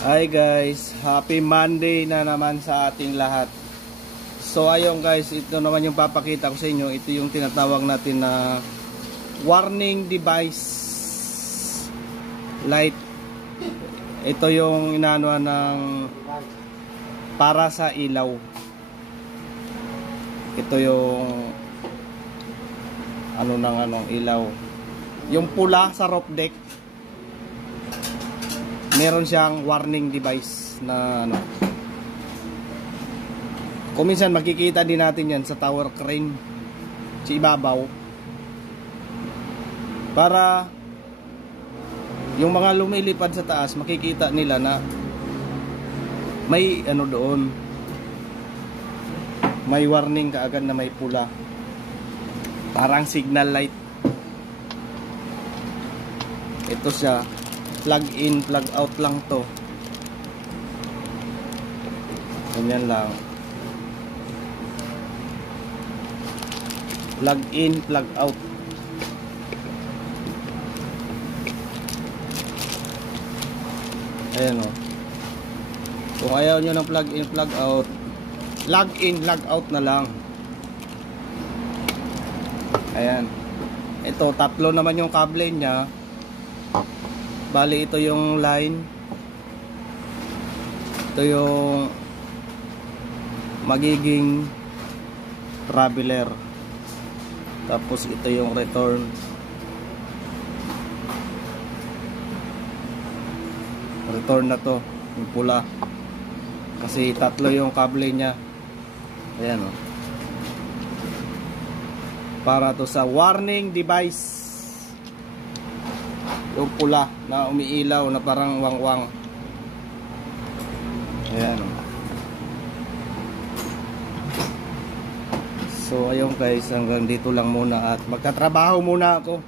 Hi guys, happy Monday na naman sa ating lahat. So ayun guys, ito naman yung papakita ko sa inyo. Ito yung tinatawag natin na warning device light. Ito yung inanuan ng para sa ilaw. Ito yung ilaw. Yung pula sa roof deck, meron siyang warning device na kung minsan makikita din natin yan sa tower crane sa ibabaw, para yung mga lumilipad sa taas makikita nila na may doon, may warning kaagad na may pula, parang signal light. Ito siya, plug in, plug out lang to. Ganyan lang. Plug in, plug out. Ayan o. Kung ayaw nyo ng plug in, plug out, log in, log out na lang. Ayan. Ito, tatlo naman yung kable nya. Bali, ito yung line. Ito yung magiging traveler. Tapos ito yung return. Return na to, yung pula. Kasi tatlo yung kable nya. Ayan o. Para to sa warning device. Yung pula na umiilaw na parang wangwang. Ayan. So ayun guys, hanggang dito lang muna at magtatrabaho muna ako.